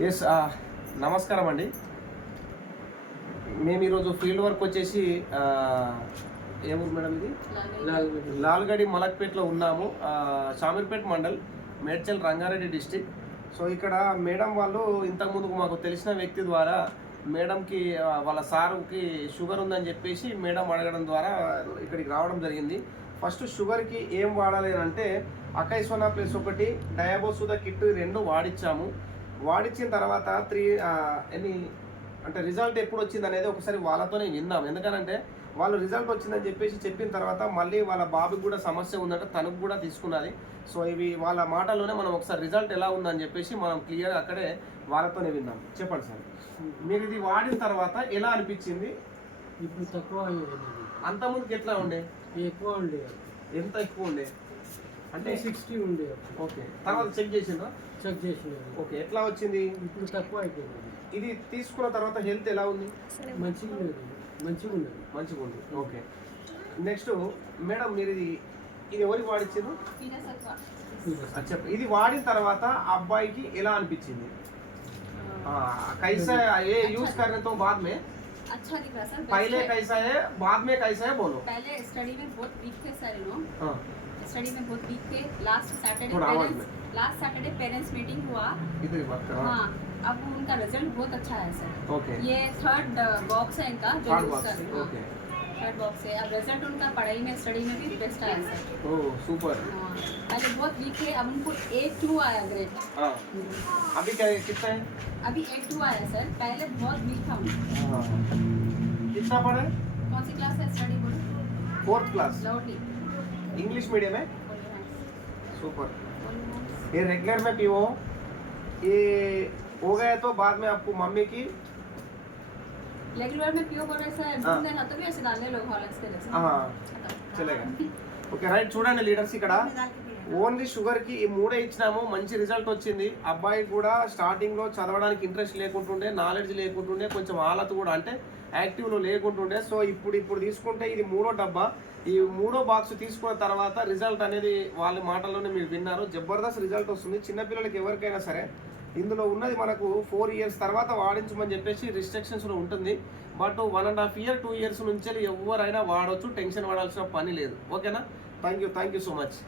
Yes నమస్కారం అండి. మేము ఈరోజు ఫీల్డ్ వర్క్ వచ్చేసి ఏ ఊరు మేడం ఇది? లాల్గడి మలక్పేట్లో ఉన్నాము. షామీర్పేట్ మండల్, మేడ్చల్ రంగారెడ్డి డిస్టిక్. సో ఇక్కడ మేడం వాళ్ళు ఇంతకుముందుకు మాకు తెలిసిన వ్యక్తి ద్వారా మేడంకి వాళ్ళ సార్కి షుగర్ ఉందని చెప్పేసి మేడం అడగడం ద్వారా ఇక్కడికి రావడం జరిగింది. ఫస్ట్ షుగర్కి ఏం వాడాలి అంటే అకైసోనా ప్లస్ ఒకటి డయాబోసుదా కిట్ 2 వాడిచ్చాము. వాడిచ్చిన తర్వాత ఎన్ని అంటే రిజల్ట్ ఎప్పుడు వచ్చింది అనేది ఒకసారి వాళ్ళతోనే విన్నాం. ఎందుకనంటే వాళ్ళు రిజల్ట్ వచ్చిందని చెప్పిన తర్వాత మళ్ళీ వాళ్ళ బాబుకి కూడా సమస్య ఉందంటే తనకు కూడా తీసుకున్నది. సో ఇవి వాళ్ళ మాటల్లోనే మనం ఒకసారి రిజల్ట్ ఎలా ఉందని చెప్పేసి మనం క్లియర్గా అక్కడే వాళ్ళతోనే విన్నాం. చెప్పండి సార్, మీరు ఇది వాడిన తర్వాత ఎలా అనిపించింది? ఇప్పుడు తక్కువ. అంతకుముందుకు ఎట్లా ఉండే? ఎక్కువ ఉండే. ఎంత ఎక్కువ ఉండే అంటే 60 ఉండే. ఓకే, తర్వాత చెక్ చేసిండ్రా? చెక్ చేసిన. ఓకే, ఎట్లా వచ్చింది? ఇప్పుడు తక్కువ అయిపోయింది. ఇది తీసుకున్న తర్వాత హెల్త్ ఎలా ఉంది? మంచిగా లేదు, మంచిగా ఉండదు. మంచిగా ఉంది. ఓకే, నెక్స్ట్ మేడం మీరు ఇది ఎవరికి వాడిచ్చారు? చెప్ప ఇది వాడిన తర్వాత అబ్బాయికి ఎలా అనిపించింది? कैसा ये यूज करने तो बाद में अच्छा दिख रहा सर। पहले कैसा है बाद में कैसा है बोलो? पहले स्टडी में बहुत वीक थे सर, हाँ, स्टडी में बहुत वीक थे। लास्ट सैटरडे पेरेंट्स मीटिंग हुआ। इधर ही बात करो। हाँ, अब उनका रिजल्ट बहुत अच्छा है सर। ओके, ये 3rd बॉक्स है इनका जो थर्ड यूज बॉक्स। कर रहे हैं। ओके, 3rd बॉक्स है। अब रिजल्ट उनका पढ़ाई में स्टडी में भी बेस्ट आया सर। ओह सुपर। हाँ, पहले बहुत वीक थे, अब उनको A2 आया ग्रेड। हाँ, अभी क्या कितना है? अभी A2 आया सर, पहले बहुत वीक था उनको। हाँ, कितना पढ़े? कौन सी क्लास है स्टडी बोलो? 4th class, lovely. English medium है। सुपर, ये रेगुलर में पियो। ये हो गया तो बाद में आपको मम्मी की रेगुलर में पियो बोल रहे सर। हाँ। दूध देना तो भी ऐसे डालने लोग हॉर्लिक्स के जैसे। చలేగా. ఓకే రైట్, చూడండి లీడర్స్, ఇక్కడ ఓన్లీ షుగర్కి ఈ 3 ఇచ్చినాము. మంచి రిజల్ట్ వచ్చింది. అబ్బాయి కూడా స్టార్టింగ్లో చదవడానికి ఇంట్రెస్ట్ లేకుంటుండే, నాలెడ్జ్ లేకుంటుండే, కొంచెం ఆలత కూడా అంటే యాక్టివ్లో లేకుంటుండే. సో ఇప్పుడు తీసుకుంటే ఇది 3వ డబ్బా. ఈ 3వ బాక్స్ తీసుకున్న తర్వాత రిజల్ట్ అనేది వాళ్ళ మాటల్లోనే మీరు విన్నారు. జబర్దస్త్ రిజల్ట్ వస్తుంది. చిన్నపిల్లలకి ఎవరికైనా సరే ఇందులో ఉన్నది మనకు 4 ఇయర్స్ తర్వాత వాడించమని చెప్పేసి రిస్ట్రిక్షన్స్లో ఉంటుంది. బట్ 1.5 ఇయర్ 2 ఇయర్స్ నుంచి ఎవరైనా వాడవచ్చు. టెన్షన్ పడాల్సిన పని లేదు. ఓకేనా? Thank you so much.